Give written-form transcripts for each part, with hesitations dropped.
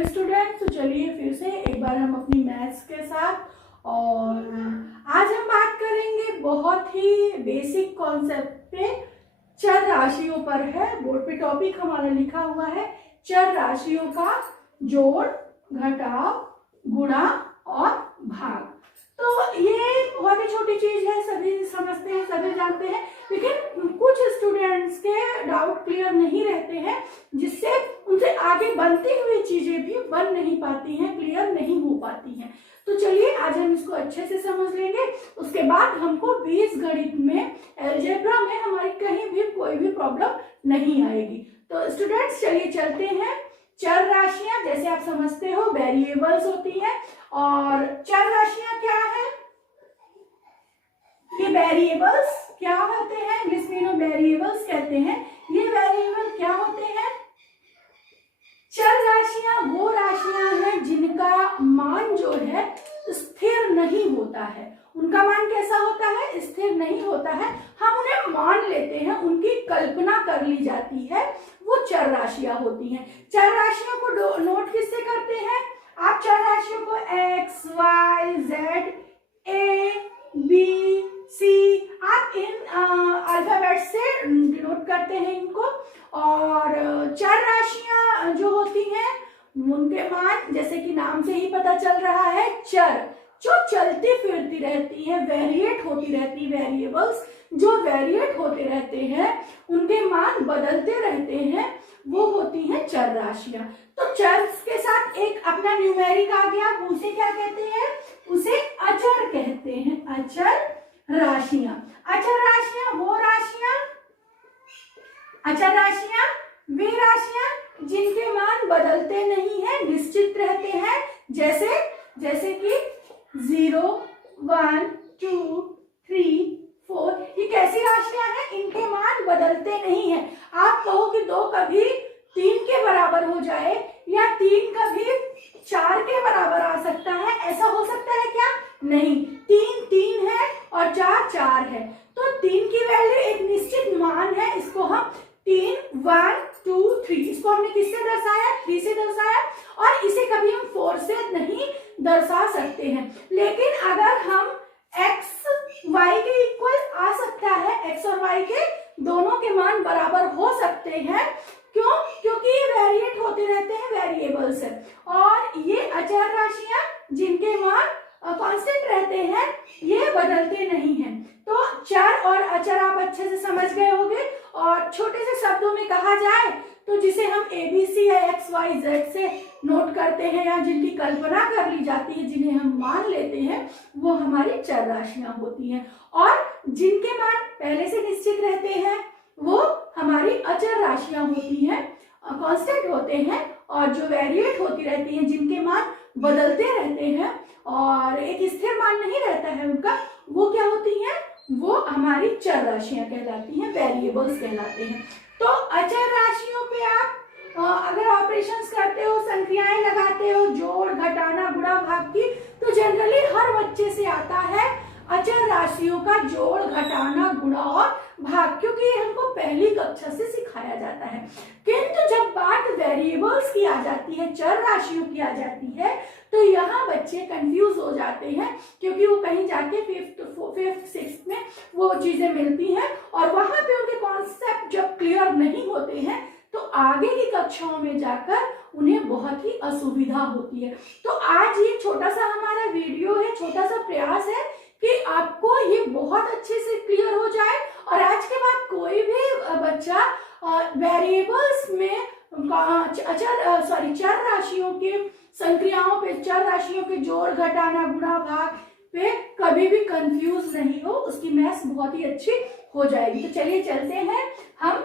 Hello students, तो चलिए फिर से एक बार हम अपनी मैथ्स के साथ और आज हम बात करेंगे बहुत ही बेसिक कॉन्सेप्ट पे, चर राशियों पर है। बोर्ड पे टॉपिक हमारा लिखा हुआ है चर राशियों का जोड़, घटाव, गुणा और भाग। तो ये बहुत ही छोटी चीज है, सभी समझते हैं, सभी जानते हैं, लेकिन कुछ स्टूडेंट्स के डाउट क्लियर नहीं रहते हैं, जिससे उनसे आगे बनती हुई चीजें भी बन नहीं पाती हैं, क्लियर नहीं हो पाती हैं। तो चलिए आज हम इसको अच्छे से समझ लेंगे। उसके बाद हमको बीजगणित में, अलजेब्रा में हमारी कहीं भी कोई भी प्रॉब्लम नहीं आएगी। तो स्टूडेंट्स चलिए चलते हैं। चर राशियां जैसे आप समझते हो वेरिएबल्स होती हैं, और चर राशियां क्या है? ये वेरिएबल्स क्या होते हैं? इंग्लिश में इन्हें वेरिएबल्स कहते हैं। ये वेरिएबल क्या होते हैं? चर राशियां वो राशियां हैं जिनका मान जो है स्थिर नहीं होता है। उनका मान कैसा होता है? स्थिर नहीं होता है। हम उन्हें मान लेते हैं, उनकी कल्पना कर ली जाती है, वो चर राशियां होती हैं। चर राशियों को नोट किससे करते हैं? आप चर राशियों को x, y, z, a, b, c आप इन अल्फाबेट से डिनोट करते हैं इनको। और चर राशियां जो होती हैं उनके मान, जैसे कि नाम से ही पता चल रहा है, चर जो चलती फिरती रहती है, वेरिएट होती रहती, वेरिएबल्स जो वेरिएट होते रहते हैं, उनके मान बदलते रहते हैं, वो होती हैं चर राशियां। तो चर के साथ एक अपना न्यूमेरिक आ गया, उसे क्या कहते हैं? उसे अचर कहते हैं, अचर राशियां। अचर राशियां वो राशियां, अचर राशियां वे राशियां जिनके मान बदलते नहीं है, निश्चित रहते हैं। जैसे कि 0, 1, 2, 3, 4 ये कैसी राशियां हैं? इनके मान बदलते नहीं है। आप कहो कि 2 कभी 3 के बराबर हो जाए या 3 कभी 4 के बराबर आ सकता है, ऐसा हो सकता है क्या? नहीं। 3 3 है और 4 4 है, तो 3 की वैल्यू एक निश्चित मान है। इसको हम 3, 1, 2, 3 इसको हमने किससे दर्शाया? 3 से दर्शाया, और इसे कभी हम 4 से नहीं दर्शा सकते हैं। लेकिन अगर हम x y के इक्वल आ सकता है, x और y के दोनों के मान बराबर हो सकते हैं। क्यों? क्योंकि ये वेरिएट होते रहते हैं, वेरिएबल्स है, और ये अचर राशियां जिनके मान कांस्टेंट रहते हैं, ये बदलते नहीं हैं। तो चर और अचर आप अच्छे से समझ गए होंगे। और छोटे से शब्दों में कहा जाए तो जिसे हम ABC या XYZ से नोट करते हैं, या जिनकी कल्पना कर ली जाती है, जिन्हें हम मान लेते हैं, वो हमारी चर राशियां होती हैं। और जिनके मान पहले से निश्चित रहते हैं, वो हमारी अचर राशियां होती हैं, कांस्टेंट होते हैं। और जो वेरिएट होती रहती हैं, जिनके मान बदलते रहते हैं और एक स्थिर मान नहीं रहता है उनका, वो क्या होती हैं? वो हमारी चर राशियां कहलाती हैं, वेरिएबल्स कहलाते हैं। तो अचर राशियों पे आप अगर ऑपरेशंस करते हो, संख्याएं लगाते हो, जोड़, घटाना, गुणा, भाग की, तो जनरली हर बच्चे से आता है अचर राशियों का जोड़, घटाना, गुणा और भाग, क्योंकि ये हमको पहली कक्षा से सिखाया जाता है। किंतु जब बात वेरिएबल्स की आ जाती है, चर राशियों की आ जाती है, तो यहाँ बच्चे कंफ्यूज हो जाते हैं, क्योंकि वो कहीं जाके 5th 6th में वो चीजें मिलती हैं, और वहां पे उनके कॉन्सेप्ट जब क्लियर नहीं होते हैं, तो आगे की कक्षाओं में जाकर उन्हें बहुत ही असुविधा होती है। तो आज ये छोटा सा हमारा वीडियो है, छोटा सा प्रयास है कि आपको ये बहुत अच्छे से क्लियर हो जाए, और आज के बाद कोई भी बच्चा वेरिएबल्स में चर राशियों के संक्रियाओं पे, चर राशियों के जोड़, घटाना, गुणा, भाग पे कभी भी कंफ्यूज नहीं हो, उसकी मैथ्स बहुत ही अच्छी हो जाएगी। तो चलिए चलते हैं हम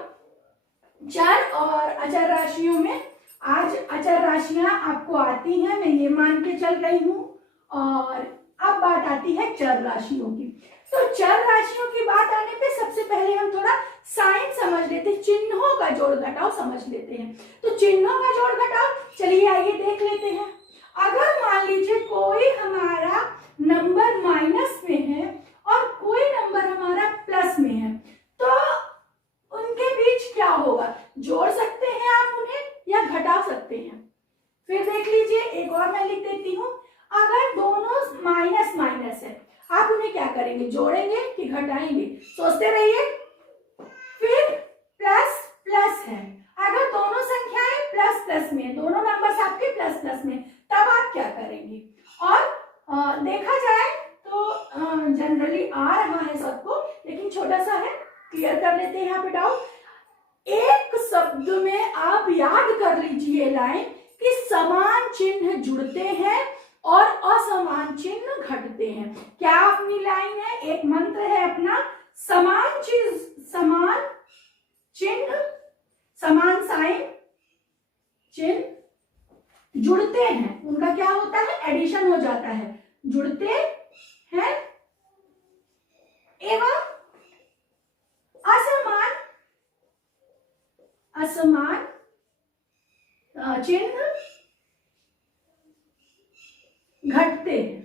चर और अचर राशियों में। आज अचर राशियां आपको आती हैं, मैं ये मान के चल रही हूं, और अब बात आती है चर राशियों की। तो चर राशियों की बात आने पे सबसे पहले हम थोड़ा साइन समझ लेते हैं, चिन्हों का जोड़ घटाव समझ लेते हैं। तो चिन्हों का जोड़ घटाव चलिए आइए देख लेते हैं। अगर मान लीजिए कोई हमारा नंबर माइनस में है और कोई नंबर हमारा प्लस में है, तो उनके बीच क्या होगा? जोड़ सकते हैं आप उन्हें या घटा सकते हैं? फिर देख लीजिए, एक और मैं लिख देती हूँ। अगर दोनों माइनस माइनस है, आप उन्हें क्या करेंगे, जोड़ेंगे कि घटाएंगे, सोचते रहिए। फिर प्लस प्लस है, अगर दोनों संख्याएं प्लस प्लस में, दोनों नंबर्स आपके प्लस प्लस में, तब आप क्या करेंगे। और देखा जाए तो जनरली आ रहा है सबको, लेकिन छोटा सा है, क्लियर कर लेते हैं यहाँ पे डाउट। एक शब्द में आप याद कर लीजिए लाइन कि समान चिन्ह जुड़ते हैं और असमान चिन्ह घटते हैं। क्या अपनी लाइन है, एक मंत्र है अपना, समान चिन्ह, समान साइन चिन्ह जुड़ते हैं, उनका क्या होता है, एडिशन हो जाता है, जुड़ते हैं, एवं असमान चिन्ह घटते हैं।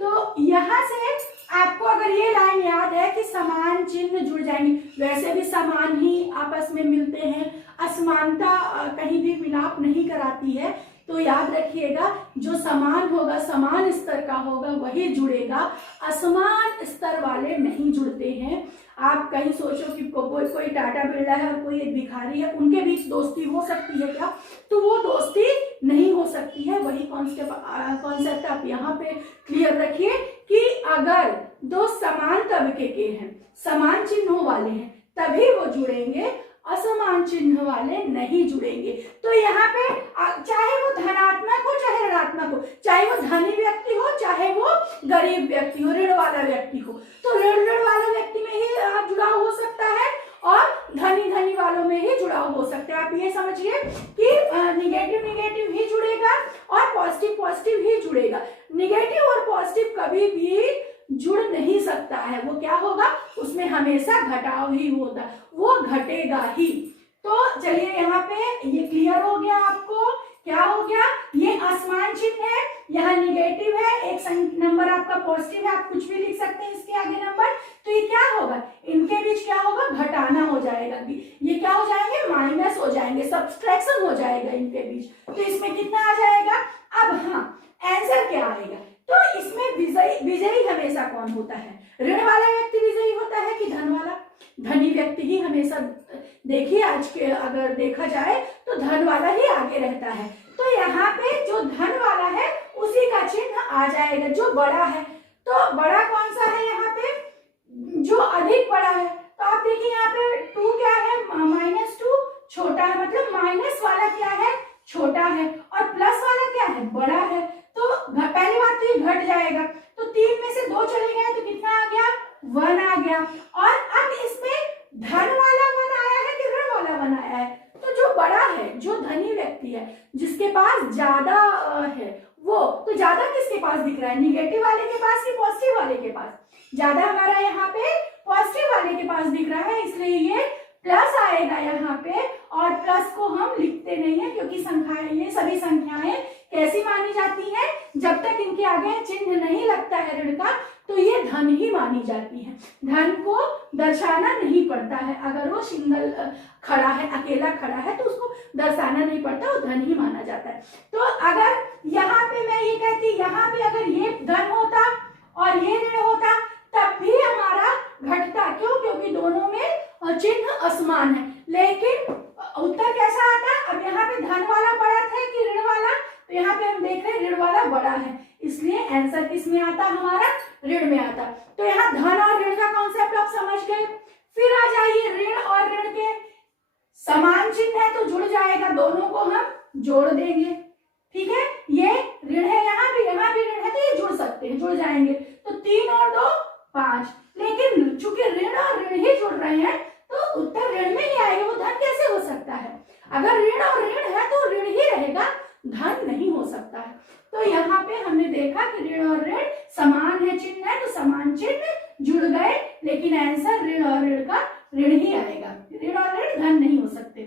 तो यहां से आपको अगर ये लाइन याद है कि समान चिन्ह जुड़ जाएंगे, वैसे भी समान ही आपस में मिलते हैं, असमानता कहीं भी मिलाप नहीं कराती है, तो याद रखिएगा जो समान होगा, समान स्तर का होगा, वही जुड़ेगा, असमान स्तर वाले नहीं जुड़ते हैं। आप कहीं सोचो कि कोई टाटा बिरला है और कोई एक भिखारी है, उनके बीच दोस्ती हो सकती है क्या, तो वो दोस्ती नहीं हो सकती है। वही कॉन्सेप्ट आप यहाँ पे क्लियर रखिए कि अगर दो समान तबके के हैं, समान चिन्हों वाले हैं, तभी वो जुड़ेंगे, असमान चिन्ह वाले नहीं जुड़ेंगे। तो यहाँ पे चाहे वो धनात्मक हो चाहे ऋणात्मक हो, चाहे वो धनी व्यक्ति हो चाहे वो गरीब व्यक्ति हो, ऋण वाला व्यक्ति हो, तो ऋण वाला व्यक्ति में ही जुड़ाव हो सकता है और धनी वालों में ही जुड़ाव हो सकता है। आप ये समझिए कि निगेटिव ही जुड़ेगा और पॉजिटिव ही जुड़ेगा। निगेटिव और पॉजिटिव कभी भी जुड़ नहीं सकता है, वो क्या होगा, उसमें हमेशा घटाव ही होता, वो घटेगा ही। तो चलिए यहाँ पे ये क्लियर हो गया आपको, क्या हो गया, ये असमान चिन्ह है, यहाँ निगेटिव है, एक नंबर आपका पॉजिटिव है, आप कुछ भी लिख सकते हैं इसके आगे नंबर, तो ये क्या होगा, इनके बीच क्या होगा, घटाना हो जाएगा, ये क्या हो जाएंगे, माइनस हो जाएंगे, सब्सट्रैक्शन हो जाएगा इनके बीच। तो इसमें कितना आ जाएगा। अब हाँ, आंसर क्या आएगा, तो इसमें विजयी हमेशा कौन होता है, ऋण वाला व्यक्ति विजयी होता है कि धन वाला, धनी व्यक्ति ही हमेशा, देखिए आज के अगर देखा जाए तो धन वाला ही आगे रहता है। तो यहाँ पे जो धन वाला है उसी का चिन्ह आ जाएगा, जो बड़ा है। तो बड़ा कौन सा है यहाँ पे, जो अधिक बड़ा है। तो आप देखिए यहाँ पे 2 क्या है, -2 छोटा है, मतलब माइनस वाला क्या है, छोटा है, और प्लस वाला क्या है, बड़ा है। तो पहली बात तो ये घट जाएगा, तो 3 में से 2 चले गए तो कितना आ गया, 1 आ गया। और अब इसमें धन वाला 1 आया है कि ऋण वाला 1 आया है, तो जो बड़ा है, जो धनी व्यक्ति है, जिसके पास ज्यादा है, वो तो ज्यादा किसके पास दिख रहा है, निगेटिव वाले के पास कि पॉजिटिव वाले के पास, ज्यादा हमारा यहाँ पे पॉजिटिव वाले के पास दिख रहा है, इसलिए ये प्लस आएगा यहाँ पे। और प्लस को हम लिखते नहीं है क्योंकि संख्याएं, ये सभी संख्याएं कैसी मानी जाती है, जब तक इनके आगे चिन्ह नहीं लगता है ऋण का, तो ये धन ही मानी जाती है। धन को दर्शाना नहीं पड़ता है, अगर वो सिंगल खड़ा है, अकेला खड़ा है, तो उसको दर्शाना नहीं पड़ता, वो धन ही माना जाता है। तो अगर यहाँ पे मैं ये कहती, यहाँ पे अगर ये धन होता और ये ऋण होता, तब भी हमारा घटता, क्यों, क्योंकि दोनों में चिन्ह असमान है। लेकिन उत्तर कैसा आता है, अब यहाँ पे धन वाला बड़ा था कि ऋण वाला, तो यहाँ पे हम देख रहे हैं ऋण वाला बड़ा है, इसलिए आंसर किस में आता, हमारा ऋण में आता। तो यहाँ धन और ऋण का कॉन्सेप्ट आप समझ गए। फिर आ जाइए, ऋण और ऋण के समान चिन्ह है तो जुड़ जाएगा, दोनों को हम जोड़ देंगे, ठीक है। ये ऋण है, यहाँ भी ऋण है, तो ये जुड़ सकते हैं, जुड़ जाएंगे। तो 3 और 2 5, लेकिन चूंकि ऋण और ऋण ही जुड़ रहे हैं तो उत्तर ऋण में ही आएगा, वो धन कैसे हो सकता है, अगर ऋण और ऋण है तो ऋण ही रहेगा, धन नहीं हो सकता है। तो यहाँ पे हमने देखा कि ऋण और ऋण समान है, चिन्ह है, तो समान चिन्ह जुड़ गए, लेकिन आंसर ऋण और ऋण का ऋण ही आएगा, ऋण और ऋण धन नहीं हो सकते।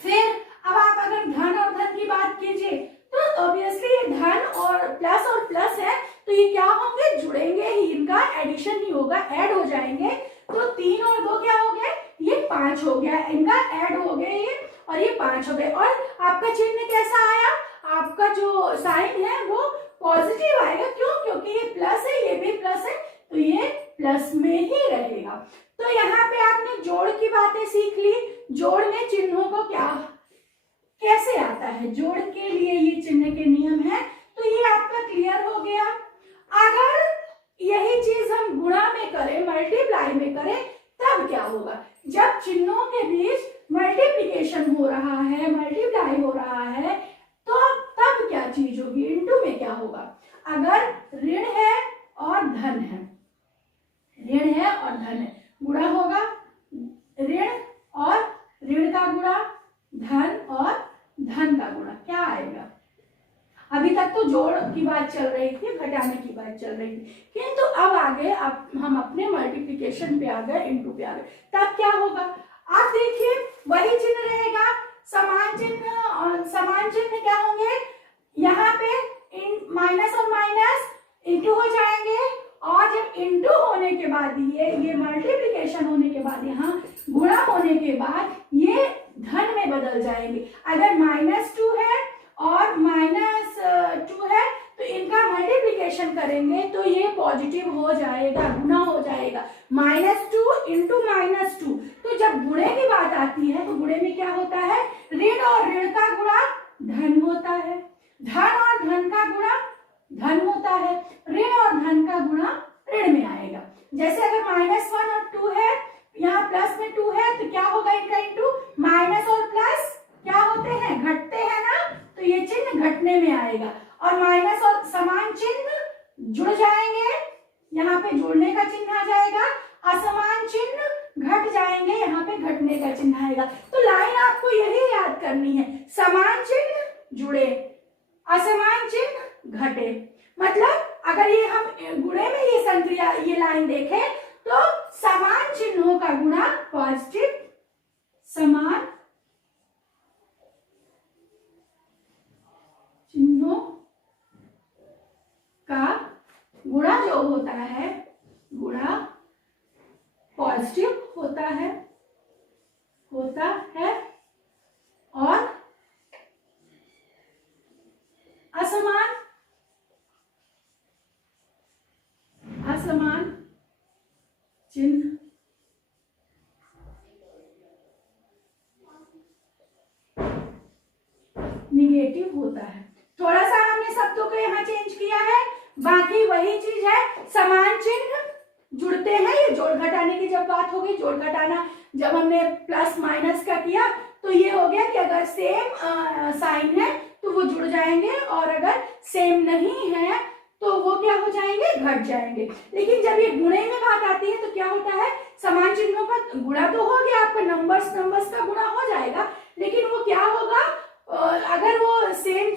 फिर अब आप अगर धन और धन की बात कीजिए तो ऑब्वियसली ये धन और प्लस है, तो ये क्या होंगे, जुड़ेंगे ही, इनका एडिशन ही होगा, ऐड हो जाएंगे। तो 3 और 2 क्या हो गए, ये 5 हो गया, इनका ऐड हो गए ये, और ये 5 हो गए। और आपका चिन्ह कैसा आया, आपका जो साइन है वो पॉजिटिव आएगा। क्यों? क्योंकि ये प्लस है, ये भी प्लस है, तो ये प्लस में ही रहेगा। तो यहाँ पे आपने जोड़ की बातें सीख ली। जोड़ में चिन्हों को क्या कैसे आता है, जोड़ के लिए ये चिन्ह के नियम है, तो ये आपका क्लियर हो गया। अगर यही चीज हम गुणा में करें, मल्टीप्लाई में करें, तब क्या होगा? जब चिन्हों के बीच मल्टीप्लिकेशन हो रहा है, मल्टीप्लाई हो रहा है, तो तब क्या चीज होगी? इनटू में क्या होगा? अगर ऋण है और धन है, ऋण है और धन है, गुणा होगा ऋण और ऋण का गुणा, धन और धन का गुणा, क्या आएगा? अभी तक तो जोड़ की बात चल रही थी, घटाने की बात चल रही थी, किंतु अब आगे हम अपने मल्टीप्लिकेशन पे आ गए, इनटू पे आ गए, तब क्या होगा? आप देखिए वही चिन्ह रहेगा, समान चिन्ह, और समान चिन्ह क्या होंगे? यहाँ पे माइनस और माइनस इंटू हो जाएंगे, और जब इंटू होने के बाद ये मल्टीप्लिकेशन होने के बाद, यहाँ गुणा होने के बाद ये धन में बदल जाएंगे। अगर -2 है और -2 है तो इनका मल्टीप्लिकेशन करेंगे तो ये पॉजिटिव हो जाएगा, गुणा हो जाएगा, -2 इंटू -2। तो जब गुणे की बात आती है तो गुणे में क्या होता है? ऋण और ऋण का गुणा धन होता है, धन और धन का गुणा धन होता है, ऋण और धन का गुणा ऋण में आएगा। जैसे अगर -1 और 2 है, यहाँ प्लस में 2 है, तो क्या होगा इनका इंटू? माइनस और प्लस क्या होते हैं? घटते हैं ना, तो ये चिन्ह घटने में आएगा। और माइनस और समान चिन्ह जुड़ जाएंगे, यहाँ पे जुड़ने का चिन्ह आ जाएगा, असमान चिन्ह घट जाएंगे, यहाँ पे घटने का चिन्ह आएगा। तो लाइन आपको यही याद करनी है, समान चिन्ह जुड़े, असमान चिन्ह घटे। मतलब अगर ये हम गुणे में ये संक्रिया, ये लाइन देखें तो समान चिन्हों का गुणा पॉजिटिव, समान चिन्हों का गुणा जो होता है, गुणा पॉजिटिव होता है और असमान चिन्ह निगेटिव होता है। थोड़ा सा हमने शब्दों को यहाँ चेंज किया है, बाकी वही चीज है, समान चिन्ह जुड़ते हैं। ये जोड़ घटाने की जब बात होगी, जोड़ घटाना जब हमने प्लस माइनस का किया तो ये हो गया कि अगर सेम साइन है तो वो जुड़ जाएंगे, और अगर सेम नहीं है तो वो क्या हो जाएंगे? घट जाएंगे। लेकिन जब ये गुणे में बात आती है तो क्या होता है? समान चिन्हों का गुणा तो हो गया, आपका नंबर्स का गुणा हो जाएगा, लेकिन वो क्या होगा? अगर वो सेम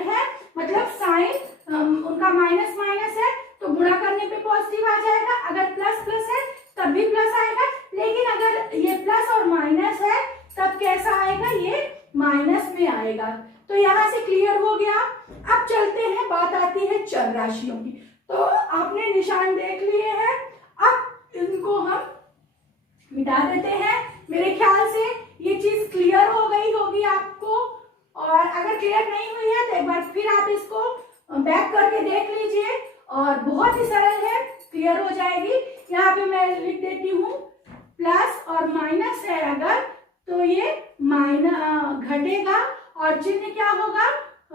है, मतलब साइन उनका माइनस माइनस है, तो गुणा करने पे पॉजिटिव आ जाएगा। अगर प्लस प्लस है तब भी प्लस आएगा, लेकिन अगर ये प्लस और माइनस है तब कैसा आएगा? ये माइनस में आएगा। तो यहाँ से क्लियर हो गया। अब चलते हैं, बात आती है चर राशियों की। तो आपने निशान देख लिए हैं, अब इनको हम मिटा देते हैं। मेरे ख्याल से ये चीज क्लियर हो गई होगी आपको, और अगर क्लियर नहीं हुई है तो एक बार फिर आप इसको बैक करके देख लीजिए, और बहुत ही सरल है, क्लियर हो जाएगी। यहाँ पे मैं लिख देती हूँ, प्लस और माइनस है अगर, तो ये माइनस घटेगा, और चिन्ह क्या होगा?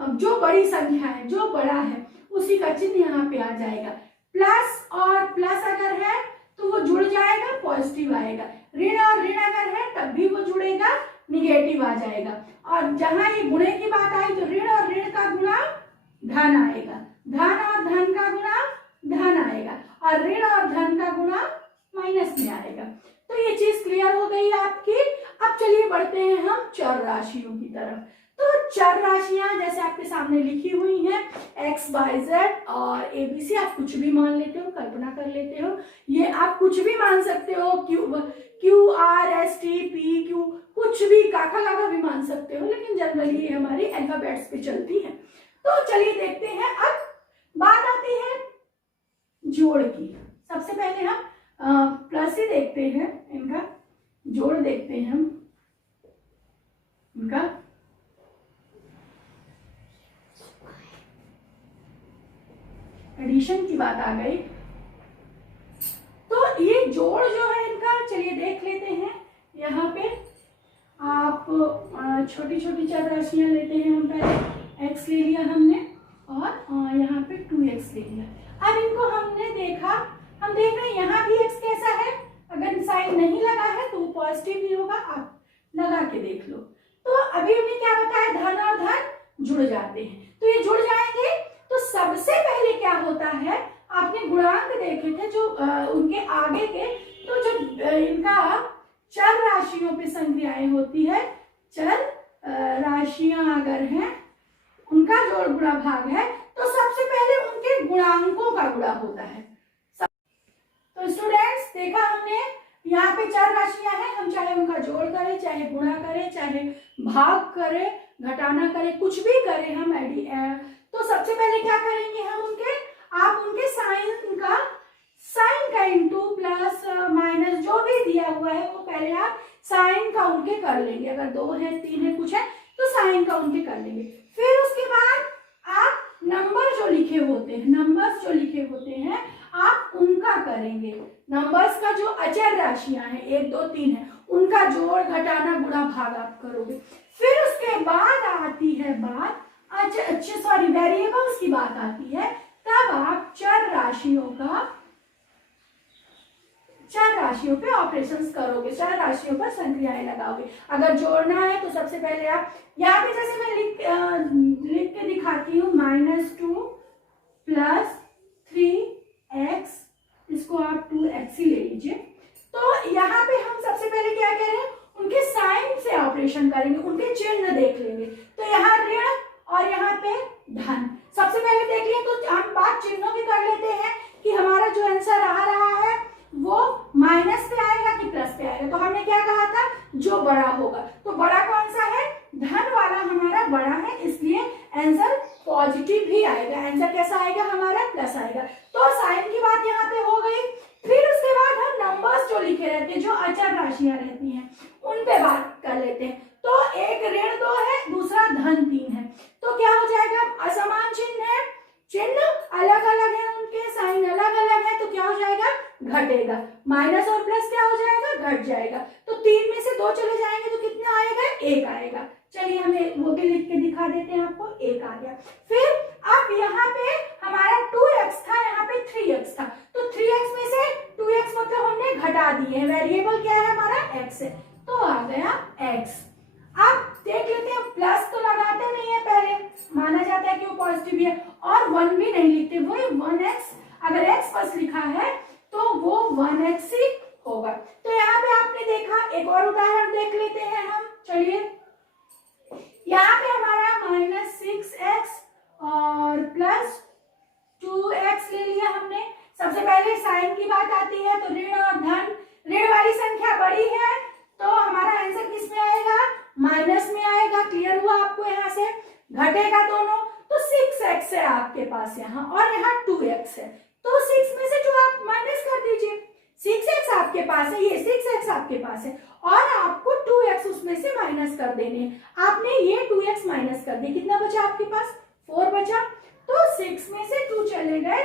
जो बड़ी संख्या है, जो बड़ा है, उसी का चिन्ह यहाँ पे आ जाएगा। प्लस और प्लस अगर है तो वो जुड़ जाएगा, पॉजिटिव आएगा। ऋण और ऋण अगर है तब भी वो जुड़ेगा, निगेटिव आ जाएगा। और जहां ये गुणे की बात आई तो ऋण और ऋण का गुणा धन आएगा, धन और धन का गुणा धन आएगा, और ऋण और धन का गुणा माइनस में आएगा। तो ये चीज क्लियर हो गई आपकी। अब चलिए बढ़ते हैं हम चर राशियों की तरफ। तो चर राशियां जैसे आपके सामने लिखी हुई हैं, एक्स वाई जेड और एबीसी, आप कुछ भी मान लेते हो, कल्पना कर लेते हो, ये आप कुछ भी मान सकते हो, Q R S T P Q, कुछ भी, काका काका भी मान सकते हो, लेकिन जनरली ये हमारी अल्फाबेट्स पे चलती है। तो चलिए देखते हैं। अब बात आती है जोड़ की। सबसे पहले हम प्लस ही देखते हैं, इनका जोड़ देखते हैं हम। इनका एडिशन की बात आ गई। तो ये जोड़ जो है इनका, चलिए देख लेते हैं। यहाँ पे आप छोटी छोटी चार राशियां लेते हैं। हम पहले x ले लिया हमने और यहाँ पे 2x ले लिया। अब इनको हमने देखा, हम देख रहे हैं यहाँ भी x कैसा है, अगर साइन नहीं लगा है तो पॉजिटिव ही होगा। आप लगा के देख लो। तो अभी हमने क्या बताया, धन और धन जुड़ जाते हैं, तो ये जुड़ जाएंगे। तो सबसे पहले क्या होता है, आपने गुणांक देखे थे जो उनके आगे के, तो जो इनका चर राशियों पे संक्रियाएं होती है, चर राशियां अगर हैं उनका जोड़ गुणा भाग है, तो सबसे पहले उनके गुणांकों का गुणा होता है। तो स्टूडेंट्स देखा हमने, यहाँ पे चार राशियां हैं, हम चाहे उनका जोड़ करें, चाहे गुणा करें, चाहे भाग करें, घटाना करें, कुछ भी करें हम तो सबसे पहले क्या करेंगे हम उनके, आप उनके साइन का इंटू प्लस माइनस जो भी दिया हुआ है वो पहले आप साइन का उनके कर लेंगे। अगर 2 है 3 है कुछ है तो साइन का उनके कर लेंगे। फिर उसके बाद आप नंबर्स जो लिखे होते हैं आप उनका करेंगे। नंबर्स का जो अचर राशियां हैं 1 2 3 है, उनका जोड़ घटाना गुणा भाग आप करोगे। फिर उसके बाद आती है बात वेरिएबल्स की बात आती है, तब आप चर राशियों पे ऑपरेशंस करोगे, चर राशियों पर संक्रियाएं लगाओगे। अगर जोड़ना है तो सबसे पहले आप यहाँ पे, जैसे मैं लिख के दिखाती हूँ, -2 प्लस 3x, इसको आप 2x ही ले लीजिए। तो यहाँ पे हम सबसे पहले क्या कह रहे हैं, उनके साइन से ऑपरेशन करेंगे, उनके चिन्ह देख लेंगे। तो यहाँ ऋण और यहाँ पे धन। सबसे पहले देख लिया तो हम बात चिन्हों की कर लेते हैं कि हमारा जो आंसर आ रहा है वो माइनस पे आएगा कि प्लस पे आएगा। तो हमने क्या कहा था, जो बड़ा होगा। तो बड़ा कौन सा है, धन वाला हमारा बड़ा है, इसलिए आंसर पॉजिटिव ही आएगा। आंसर कैसा आएगा हमारा, प्लस आएगा। तो साइन की बात यहाँ पे हो गई। फिर उसके बाद हम नंबर्स जो लिखे रहते हैं, जो अचर राशियां रहती हैं, उन पे बात कर लेते हैं। तो एक ऋण 2 है, दूसरा धन 3 है, तो क्या हो जाएगा, असमान चिन्ह है, चिन्ह अलग अलग है, उनके साइन अलग अलग है, तो क्या हो जाएगा, घटेगा। माइनस और प्लस क्या हो जाएगा, घट जाएगा। तो 3 में से 2 चले जाएंगे तो कितना आएगा, 1 आएगा। चलिए हमें वो भी लिख के दिखा देते हैं आपको, 1 आ गया। फिर अब यहाँ पे हमारा 2x था, यहाँ पे 3x था, तो 3x में से 2x मतलब हमने घटा दिए हैं। वेरिएबल क्या है हमारा, x है, तो आ गया x। अब देख लेते हैं, प्लस तो लगाते नहीं है, पहले माना जाता है कि वो पॉजिटिव है, और 1 भी नहीं लिखते, वो 1x, अगर x फर्स्ट लिखा है तो वो 1x ही होगा। तो यहाँ पे आपने देखा, एक और उदाहरण देख लेते हैं हम। चलिए यहाँ पे हमारा -6x और प्लस 2x ले लिया हमने। सबसे पहले साइन की बात आती है, तो ऋण और धन, ऋण वाली संख्या बड़ी है तो हमारा आंसर किस में आएगा, माइनस में आएगा। क्लियर हुआ आपको, यहाँ से घटेगा दोनों, तो 6x है आपके पास यहाँ, और यहाँ 2x है, तो 6 में से जो आप माइनस कर दीजिए। 6x आपके पास है, ये 6x आपके पास है, और आपको 2x उसमें से माइनस कर देने। आपने ये 2x माइनस कर दिया, कितना बचा आपके पास, 4 बचा। तो 6 में से 2 चले गए,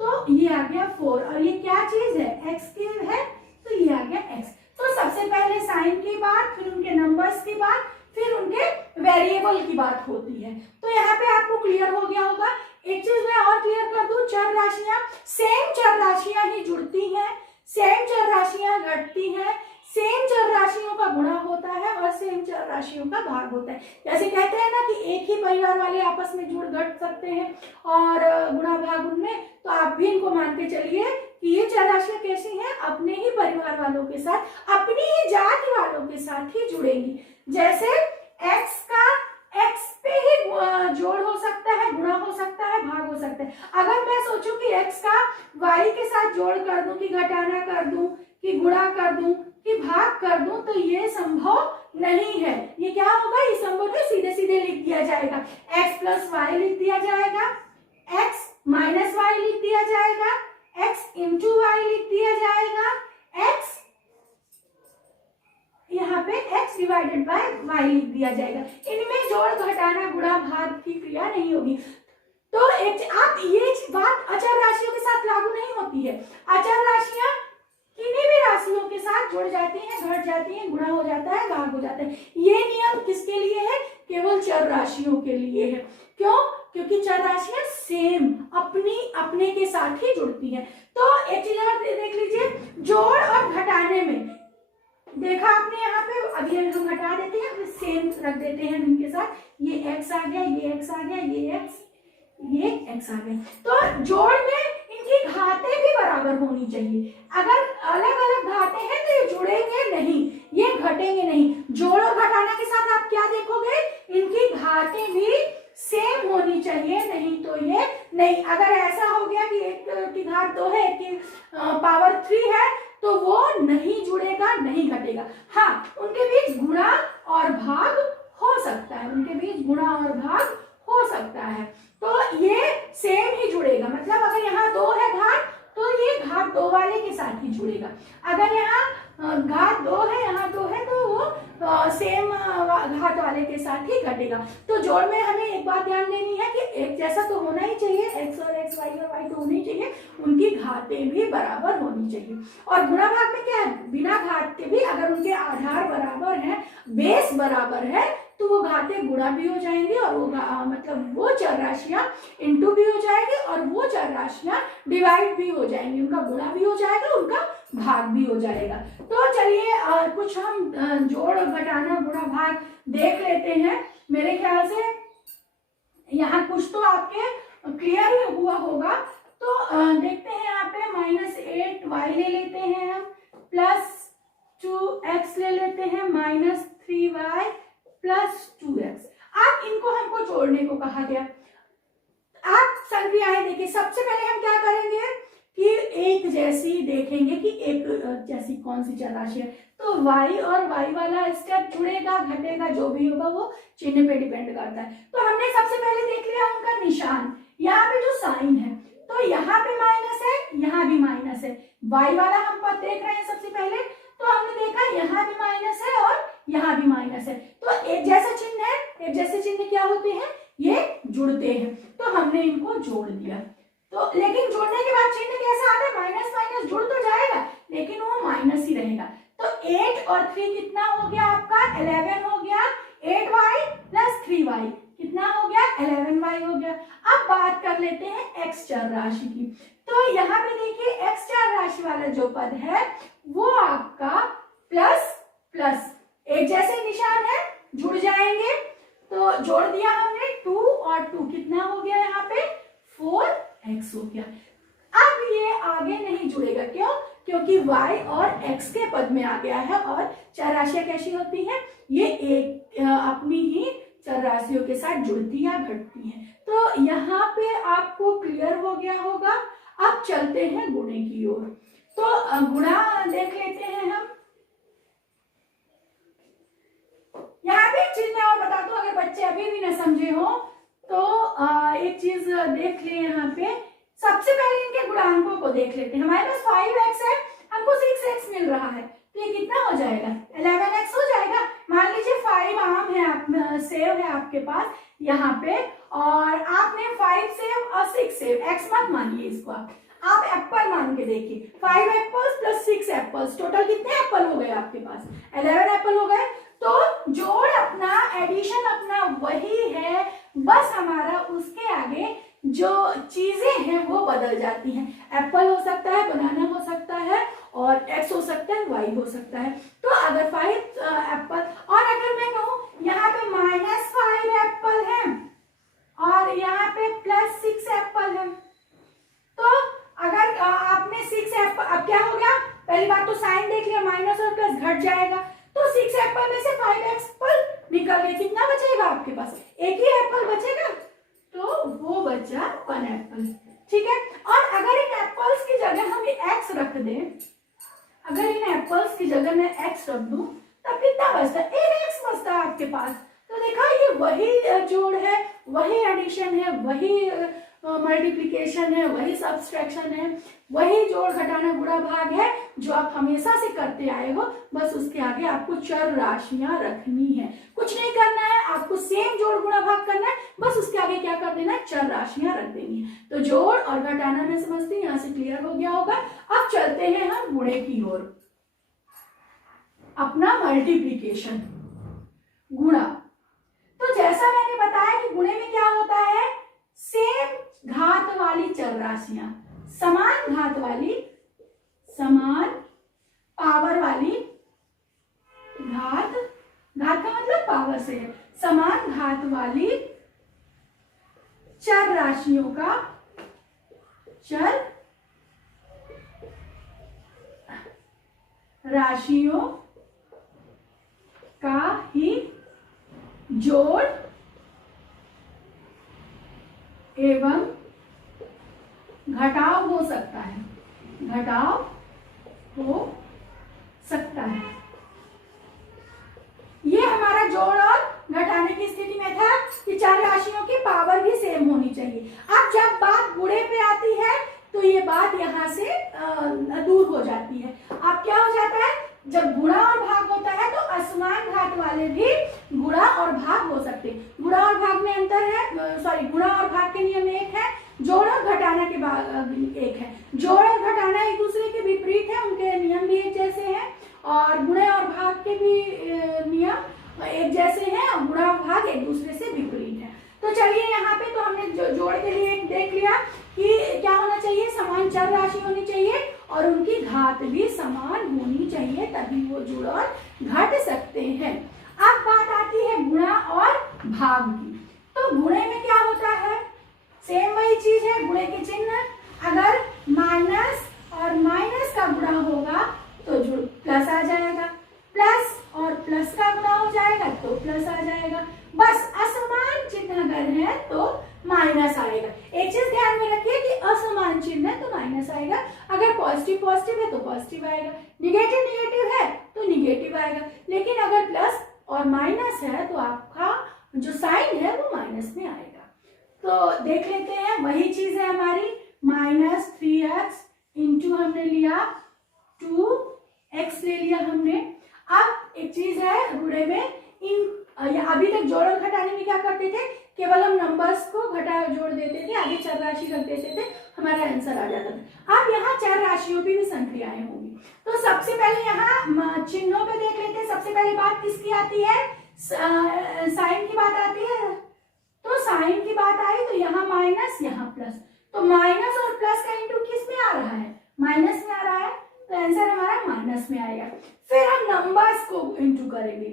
तो ये आ गया 4, और ये क्या चीज है, x की है, तो ये आ गया x। तो सबसे पहले साइन की बात, फिर उनके नंबर्स की बात, फिर उनके वेरिएबल की बात होती है। तो यहाँ पे आपको क्लियर हो गया होगा। एक चीज मैं और क्लियर कर दूं, चर राशियां, सेम चर राशियां ही जुड़ती हैं, सेम चर राशियां घटती हैं, सेम चर राशियों का गुणा होता है और सेम चर राशियों का भाग होता है। जैसे कहते हैं ना कि एक ही परिवार वाले आपस में जुड़ घट सकते हैं और गुणा भाग उनमें, तो आप भी इनको मान के चलिए कि ये चर राशियां कैसी हैं, अपने ही परिवार वालों के साथ, अपनी ही जाति वालों के साथ ही जुड़ेंगी। जैसे x का x पे ही जोड़ हो सकता है, गुणा हो सकता है, भाग हो सकता है। अगर मैं सोचूं कि x का y के साथ जोड़ कर दूं, कि घटाना कर दूं, कि गुणा कर दूं, कि भाग कर दूं, तो ये संभव नहीं है। ये क्या होगा, ये संभव नहीं, सीधे सीधे लिख दिया जाएगा, x प्लस वाई लिख दिया जाएगा, x माइनस वाई लिख दिया जाएगा, x इंटू वाई लिख दिया जाएगा, x यहाँ पे x डिवाइडेड बाय y लिख दिया जाएगा। इनमें जोड़ घटाना गुणा भाग की क्रिया नहीं होगी। तो आप ये बात अचर राशियों के साथ लागू नहीं होती है। अचर राशियां किन्हीं भी राशियों के साथ जुड़ जाती हैं, घट जाती हैं, गुणा हो जाता है, भाग हो जाता है। ये नियम किसके लिए है? केवल चर राशियों के लिए है। क्यों? क्योंकि चर राशियां सेम अपने के साथ ही जुड़ती हैं। तो एक चीज और देख लीजिए, जोड़ और घटाने में देखा आपने यहाँ पे, अभी हम घटा देते हैं, सेम रख देते हैं इनके साथ। ये x आ गया, ये x आ गया, ये x आ गया। तो जोड़ में इनकी घातें भी बराबर होनी चाहिए। अगर अलग अलग घातें हैं तो ये जुड़ेंगे नहीं, ये घटेंगे नहीं। जोड़ और घटाना के साथ आप क्या देखोगे? इनकी घातें भी सेम होनी चाहिए, नहीं तो ये नहीं। अगर ऐसा हो गया कि एक की घात 2 है, एक की पावर 3 है, तो वो नहीं जुड़ेगा, नहीं घटेगा। हाँ, उनके बीच गुणा और भाग हो सकता है, उनके बीच गुणा और भाग हो सकता है। तो ये सेम ही जुड़ेगा। मतलब अगर यहाँ 2 है घात, तो ये घात 2 वाले के साथ ही जुड़ेगा। अगर यहाँ घात 2 है, यहाँ 2 है, तो वो सेम घात वाले के साथ ही घटेगा। तो जोड़ में हमें एक बात ध्यान देनी है कि एक जैसा तो होना ही चाहिए, x और x, y और y तो होनी चाहिए, उनकी घातें भी बराबर होनी चाहिए। और गुणा भाग में क्या है? बिना घात के भी अगर उनके आधार बराबर है, बेस बराबर है, तो वो घातें गुणा भी हो जाएंगी और वो मतलब वो चर राशियां इंटू भी हो जाएंगी और वो चर राशियां डिवाइड भी हो जाएंगी। उनका गुणा भी हो जाएगा, उनका भाग भी हो जाएगा। तो चलिए कुछ हम जोड़ घटाना गुणा भाग देख लेते हैं। मेरे ख्याल से यहाँ कुछ तो आपके क्लियर ही हुआ होगा। तो देखते हैं, यहाँ पे -8y ले लेते हैं हम, +2x ले लेते हैं, -3y +2x। अब इनको हमको जोड़ने को कहा गया। आप संक्रियाएं देखिए। सबसे पहले हम क्या करेंगे कि एक जैसी देखेंगे कि एक जैसी कौन सी चर राशि है। तो y और y वाला स्टेप जुड़ेगा, घटेगा, जो भी होगा वो चिन्ह पे डिपेंड करता है। तो हमने सबसे पहले देख लिया उनका निशान, यहाँ पे जो साइन है, तो यहाँ पे माइनस है, यहाँ भी माइनस है। y वाला हम पद देख रहे हैं सबसे पहले, तो हमने देखा यहाँ भी माइनस है और यहाँ भी माइनस है। तो एक जैसा चिन्ह है, एक जैसे चिन्ह क्या होते हैं? ये जुड़ते हैं। तो हमने इनको जोड़ दिया। तो लेकिन जोड़ने के बाद चिन्ह कैसा आता है? माइनस माइनस जुड़ तो जाएगा, लेकिन वो माइनस ही रहेगा। तो 8 और 3 कितना हो गया आपका? 11 हो गया। 8y + 3y कितना हो गया? 11y हो गया। अब बात कर लेते हैं x चर राशि की। तो यहाँ पे देखिए, x चर राशि वाला जो पद है वो आपका प्लस एक जैसे निशान है, जुड़ जाएंगे। तो जोड़ दिया हमने, 2 और 2 कितना हो गया? यहाँ पे 4x हो गया। अब ये आगे नहीं जुड़ेगा। क्यों? क्योंकि y और x के पद में आ गया है। और चर राशियां कैसी होती हैं? ये एक अपनी ही चर राशियों के साथ जुड़ती या घटती हैं। तो यहाँ पे आपको क्लियर हो गया होगा। अब चलते हैं गुणे की ओर। तो गुणा देख लेते हैं हम। यहाँ पे एक चीज मैं और बता दूं, अगर बच्चे अभी भी न समझे हो तो एक चीज देख ले। यहाँ पे सबसे पहले इनके गुणांकों को देख लेते हैं। हमारे पास 5x है, हमको 6x मिल रहा है, तो ये कितना हो जाएगा? 11x हो जाएगा। मान लीजिए 5 आम है, आप सेव है आपके पास यहाँ पे, और आपने 5 सेव और 6 सेव, x मत मानिए इसको, आप एप्पल मान के देखिए। 5 एप्पल्स + 6 एप्पल्स, टोटल कितने एप्पल हो गए आपके पास? 11 एप्पल हो गए। तो जोड़ अपना, एडिशन अपना वही है, बस हमारा उसके आगे जो चीजें हैं वो बदल जाती हैं। एप्पल हो सकता है, बनाना हो सकता है, और x हो सकता है, y हो सकता है। तो अगर 5 एप्पल, और अगर मैं कहूँ यहाँ पे -5 एप्पल है और यहाँ पे +6 एप्पल है, तो अगर आपने 6 एप्पल, अब क्या हो गया? पहली बात तो साइन देख लिया, माइनस और प्लस घट जाएगा। तो 6 एप्पल में से 5 एप्पल निकल गए, कितना बचेगा आपके पास? एक ही एप्पल बचेगा, तो वो बचा 1 एप्पल। ठीक है। और अगर इन एप्पल्स की जगह हम x रख दें, अगर इन एप्पल्स की जगह मैं x रख दूं, तब कितना बचता है? 1x बचता है आपके पास। तो देखा, ये वही जोड़ है, वही एडिशन है, वही मल्टीप्लिकेशन है, वही सब्सट्रैक्शन है, वही जोड़ घटाना गुणा भाग है, जो आप हमेशा से करते आए हो, बस उसके आगे आपको चर राशियां रखनी है, कुछ नहीं करना है, आपको सेम जोड़ गुणा भाग करना है, बस उसके आगे क्या कर देना है, चर राशियां रख देनी है। तो जोड़ और घटाना मैं समझती हूँ यहाँ से क्लियर हो गया होगा। अब चलते हैं हम गुणे की ओर, अपना मल्टीप्लीकेशन, गुणा। तो जैसा मैंने बताया कि गुणे में क्या होता है, सेम घात वाली चर राशियां, समान घात वाली, समान पावर वाली, घात, घात का मतलब पावर से है, समान घात वाली चर राशियों का, चर राशियों का ही जोड़ एवं घटाव हो सकता है, घटाव हो सकता है। ये हमारा जोड़ और घटाने की स्थिति में था कि चार राशियों की पावर भी सेम होनी चाहिए। अब जब बात गुणे पे आती है तो ये बात यहाँ से दूर हो जाती है। अब क्या हो जाता है, जब गुणा और भाग होता है तो असमान घात वाले भी गुणा और भाग हो सकते हैं। गुणा और भाग में अंतर है, सॉरी, गुणा और भाग के नियम एक है, जोड़ और घटाना के बाद एक है। जोड़ और घटाना एक दूसरे के विपरीत है, उनके नियम भी एक जैसे हैं, और गुणे और भाग के भी नियम एक जैसे हैं, और गुणा और भाग एक दूसरे से विपरीत है। तो चलिए यहाँ पे तो हमने जोड़ के लिए एक देख लिया कि क्या होना चाहिए, समान चर राशि होनी चाहिए और उनकी घात भी समान होनी चाहिए, तभी वो जुड़ और घट सकते हैं। अब बात आती है गुणा और भाग की। तो गुणे में क्या होता है, सेम वही चीज है, गुणे के चिन्ह, अगर माइनस और माइनस का गुणा होगा तो जुड़ प्लस आ जाएगा, प्लस और प्लस का गुणा हो जाएगा तो प्लस आ जाएगा, बस असमान चिन्ह अगर है तो माइनस आएगा। एक चीज ध्यान में रखिए कि असमान चिन्ह है तो माइनस आएगा, अगर पॉजिटिव पॉजिटिव है तो पॉजिटिव आएगा, निगेटिव निगेटिव है तो निगेटिव आएगा, लेकिन अगर प्लस और माइनस है तो आपका जो साइन है वो माइनस में आएगा। तो देख लेते हैं, वही चीज है हमारी, -3x इंटू हमने लिया 2x ले लिया हमने। अब एक चीज है गुणे में, अभी तक जोड़ और घटाने में क्या करते थे, केवल हम नंबर्स को घटा जोड़ देते थे, आगे चर राशि रख देते थे, हमारा आंसर आ जाता था। अब यहाँ चर राशियों की भी संक्रियाएं होंगी। तो सबसे पहले यहाँ चिन्हों पे देख लेते हैं। सबसे पहले बात किसकी आती है, साइन की बात आती है। तो साइन की बात आई तो यहाँ माइनस, यहाँ प्लस, तो माइनस और प्लस का इंटू किस में आ रहा है, माइनस में आ रहा है, तो आंसर हमारा माइनस में आएगा। फिर हम नंबर्स को इंटू करेंगे,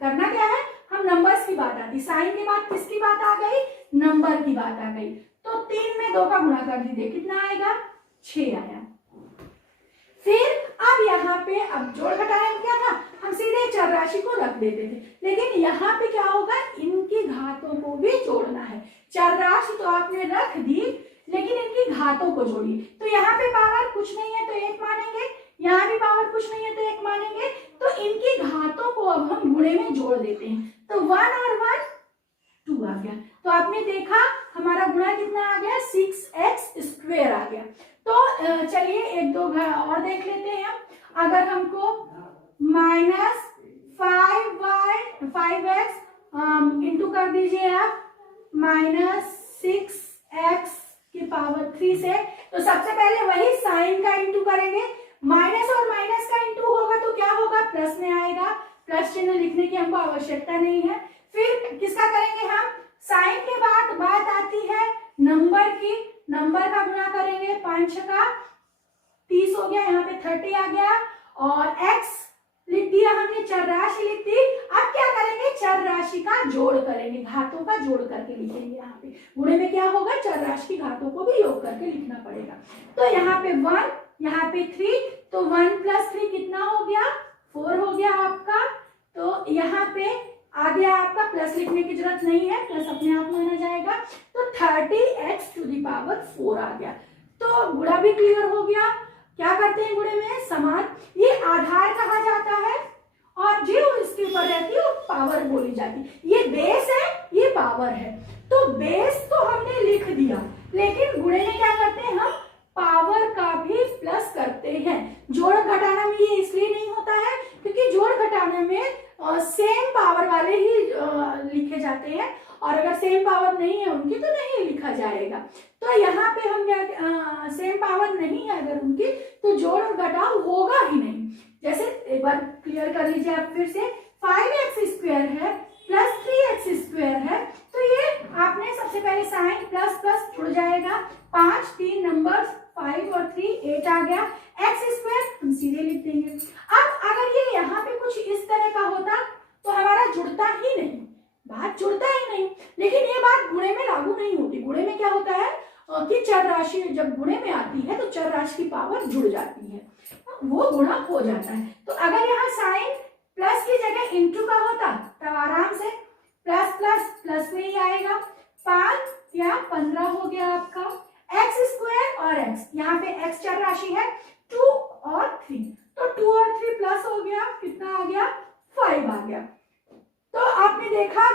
करना क्या है, हम नंबर्स की बात आती, साइन के बाद किसकी बात आ गई, नंबर की बात आ गई। तो 3 में 2 का गुणा कर दीजिए, कितना आएगा, 6 आया। फिर अब यहाँ पे अब जोड़ घटाने में क्या था, हम सीधे चर राशि को रख देते थे, लेकिन यहाँ पे क्या होगा, इनकी घातों को भी जोड़ना है। चर राशि तो आपने रख दी, लेकिन इनकी घातों को जोड़िए। तो यहाँ पे पावर कुछ नहीं है तो 1 मानेंगे, यहाँ भी पावर कुछ नहीं है तो 1 मानेंगे, तो इनकी घातों को अब हम गुणे में जोड़ देते हैं। तो 1 और 1 2 आ गया। तो आपने देखा हमारा गुणा कितना आ गया, 6x² आ गया। तो चलिए 1-2 और देख लेते हैं हम। अगर हमको -5x इंटू कर दीजिए आप -6x³ से, तो सबसे पहले वही साइन का इंटू करेंगे। माइनस और माइनस का इंटू होगा तो क्या होगा, प्लस में आएगा, प्लस चिन्ह लिखने की हमको आवश्यकता नहीं है। फिर किसका करेंगे हम, साइन के बाद बात आती है नंबर की, नंबर का गुणा करेंगे, 5 का 30 हो गया, यहाँ पे 30 आ गया, और x लिख दिया हमने, चर राशि लिख दी। अब क्या करेंगे, चर राशि का जोड़ करेंगे, घातों का जोड़ करके लिखेंगे। यहाँ पे गुणे में क्या होगा, चर राशि की घातों को भी योग करके लिखना पड़ेगा। तो यहाँ पे 1, यहाँ पे 3, तो 1 + 3 कितना हो गया, 4 हो गया आपका। तो यहाँ पे आ गया आपका, प्लस लिखने की जरूरत नहीं है, प्लस अपने आप माना जाएगा। तो 30x⁴ आ गया। तो गुणा भी क्लियर हो गया। क्या करते हैं गुणे में, समान, ये आधार कहा जाता है, और जो इसके ऊपर रहती है वो पावर बोली जाती है। ये बेस है, ये पावर है। तो बेस तो हमने लिख दिया, लेकिन गुणे में क्या करते हैं हम, पावर का भी प्लस करते हैं। जोड़ घटाने पावर वाले ही लिखे जाते हैं, और अगर सेम पावर नहीं है उनकी तो नहीं लिखा जाएगा। तो यहाँ पे हम क्या, सेम पावर नहीं है अगर उनकी, तो जोड़ और घटाव होगा ही नहीं। जैसे एक बार क्लियर कर लीजिए आप फिर से, 5x² है प्लस 3x² है, तो ये आपने सबसे पहले साइन प्लस प्लस जुड़ जाएगा, 5 3 नंबर्स 5 और 3 8 आ गया, x² हम सीधे लिख देंगे। अब अगर ये यहाँ पे कुछ इस तरह का होता तो हमारा जुड़ता ही नहीं, बात जुड़ता ही नहीं। लेकिन ये बात गुणे में लागू नहीं होती। गुणे में क्या होता है कि चर राशि जब गुणे में आती है तो चर राशि की पावर जुड़ जाती है, वो गुणा हो जाता है। तो अगर यहाँ साइन प्लस की जगह इंटू का होता तब आराम से प्लस प्लस प्लस में ही आएगा, 5 या 15 हो गया आपका, x² और x, यहाँ पे x चर राशि है, 2 और 3, तो 2 और 3 प्लस हो गया, कितना आ गया 5 आ गया। तो आपने देखा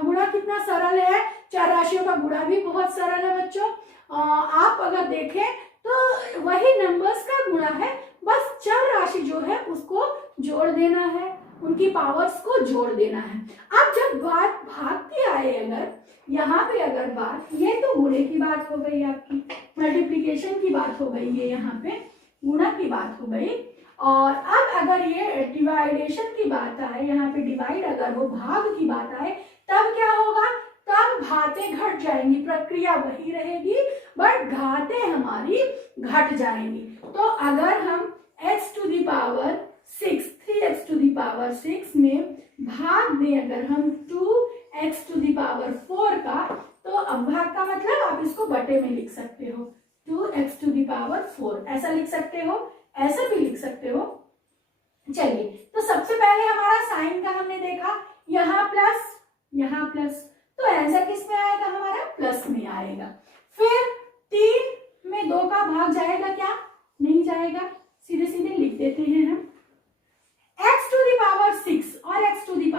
गुणा कितना सरल है, चर राशियों का गुणा भी बहुत सरल है बच्चों। आप अगर देखें तो वही नंबर्स का गुणा है, बस चर राशि जो है उसको जोड़ देना है, उनकी पावर्स को जोड़ देना है। अब जब बात भाग की आए, अगर यहाँ पे अगर बात, ये तो गुणे की बात हो गई आपकी, मल्टीप्लिकेशन की बात हो गई, ये यहाँ पे गुणा की बात हो गई। और अब अगर ये डिवाइडेशन की बात आए, यहाँ पे डिवाइड अगर वो भाग की बात आए, तब क्या होगा, तब घातें घट जाएंगी, प्रक्रिया वही रहेगी बट घातें हमारी घट जाएंगी। तो अगर हम x⁴ 6 3x⁴ में भाग दें अगर हम 2x⁴ का, तो अब भाग का मतलब आप इसको बटे में लिख सकते हो, 2x⁴ ऐसा लिख सकते हो, ऐसा भी लिख सकते हो। चलिए, तो सबसे पहले हमारा साइन का हमने देखा, यहाँ प्लस, तो आंसर किस में आएगा हमारा, प्लस में आएगा। फिर 3 में 2 का भाग जाएगा क्या, नहीं जाएगा, सीधे सीधे लिख देते हैं हम, x⁴ और x⁴।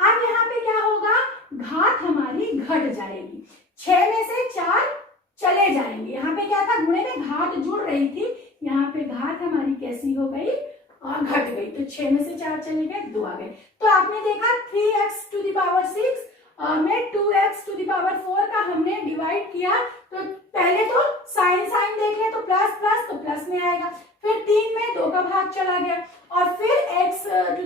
अब यहाँ पे क्या होगा, घात हमारी घट जाएगी, 6 में से 4 चले जाएंगे। यहाँ पे क्या था, गुणे में घात जुड़ रही थी, यहाँ पे घात हमारी कैसी हो गई, घट गई, तो 6 में से 4 चले गए, 2 आ गए। तो आपने देखा 3x⁴ में 2x⁴ का हमने डिवाइड किया, तो पहले तो साइन देख ले, तो प्लस प्लस तो प्लस में आएगा, फिर 3 में 2 का भाग चला गया, और फिर x⁴ पे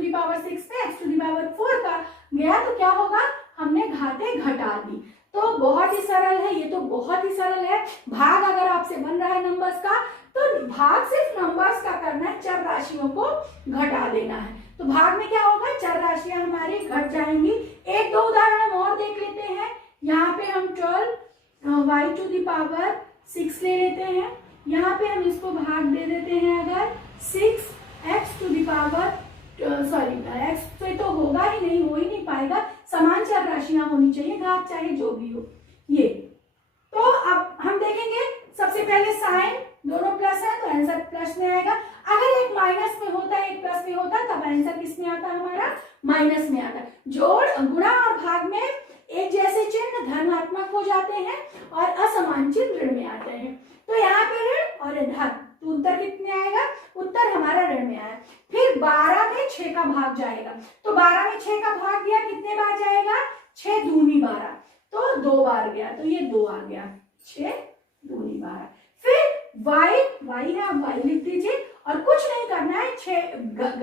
x⁴ का गया, तो क्या होगा, हमने घातें घटा दी। तो बहुत ही सरल है, ये तो बहुत ही सरल है। भाग अगर आपसे बन रहा है नंबर्स का, तो भाग सिर्फ नंबर्स का करना है, चर राशियों को घटा देना है। तो भाग में क्या होगा, चर राशियां हमारी घट जाएंगी। एक दो उदाहरण हम और देख लेते हैं। यहाँ पे हम 12y⁴ ले लेते हैं, यहाँ पे हम इसको भाग दे देते हैं अगर 6x⁴, x पे तो होगा ही नहीं, हो ही नहीं पाएगा, समान चर राशियां होनी चाहिए, घात चाहे जो भी हो ये। तो अब हम देखेंगे, सबसे पहले साइन दोनों प्लस है तो आंसर प्लस में आएगा। अगर एक माइनस में होता है एक प्लस में होता तब आंसर किस में आता है, हमारा माइनस में आता है। जोड़ गुणा और भाग में एक जैसे चिन्ह धनात्मक हो जाते हैं और असमान चिन्ह ऋण में आते हैं। तो यहाँ पे ऋण और धन, तो उत्तर कितने आएगा, उत्तर हमारा ऋण में आया। फिर 12 में 6 का भाग जाएगा, तो 12 में 6 का भाग दिया, कितने बार जाएगा, 6 दूनी 12, तो 2 बार गया, तो ये 2 आ गया, 6 दूनी 12। फिर y है, आप y लिख दीजिए और कुछ नहीं करना है। 6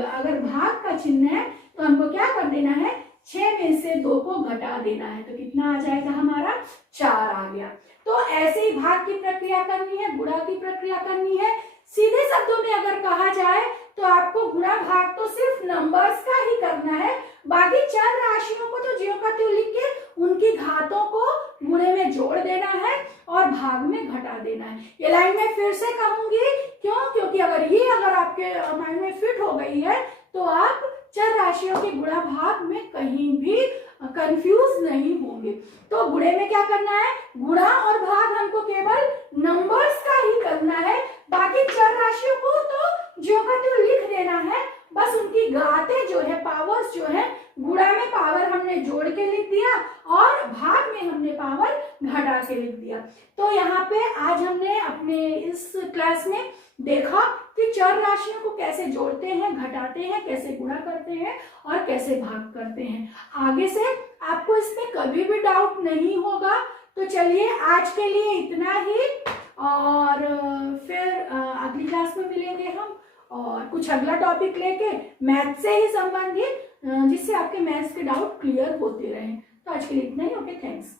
अगर भाग का चिन्ह है तो हमको क्या कर देना है, 6 में से 2 को घटा देना है, तो कितना आ जाएगा हमारा, 4 आ गया। तो ऐसे ही भाग की प्रक्रिया करनी है, गुणा की प्रक्रिया करनी है। सीधे शब्दों में अगर कहा जाए तो आपको गुणा भाग तो सिर्फ नंबर्स का ही करना है, बाकी चर राशियों को तो ज्यों का त्यों लिख के उनकी घातों को गुणे में जोड़ देना है और भाग में घटा देना है। ये लाइन में फिर से कहूंगी, क्योंकि अगर आपके माइंड में फिट हो गई है तो आप चर राशियों के गुणा भाग में कहीं भी कंफ्यूज नहीं होंगे। तो गुणे में क्या करना है, गुणा और भाग हमको केवल नंबर्स का ही करना है, बाकी चर राशियों को तो ज्यों का त्यों लिख देना है। बस उनकी घातें जो है, पावर्स जो है, गुणा में पावर हमने जोड़ के लिख दिया और भाग में हमने पावर घटा के लिख दिया। तो यहाँ पे आज हमने अपने इस क्लास में देखा कि चर राशियों को कैसे जोड़ते हैं, घटाते हैं, कैसे गुणा करते हैं और कैसे भाग करते हैं। आगे से आपको इसमें कभी भी डाउट नहीं होगा। तो चलिए आज के लिए इतना ही, और फिर अगली क्लास में मिलेंगे हम और कुछ अगला टॉपिक लेके मैथ से ही संबंधित, जिससे आपके मैथ्स के डाउट क्लियर होते रहें। तो आज के लिए इतना ही। Okay, thanks.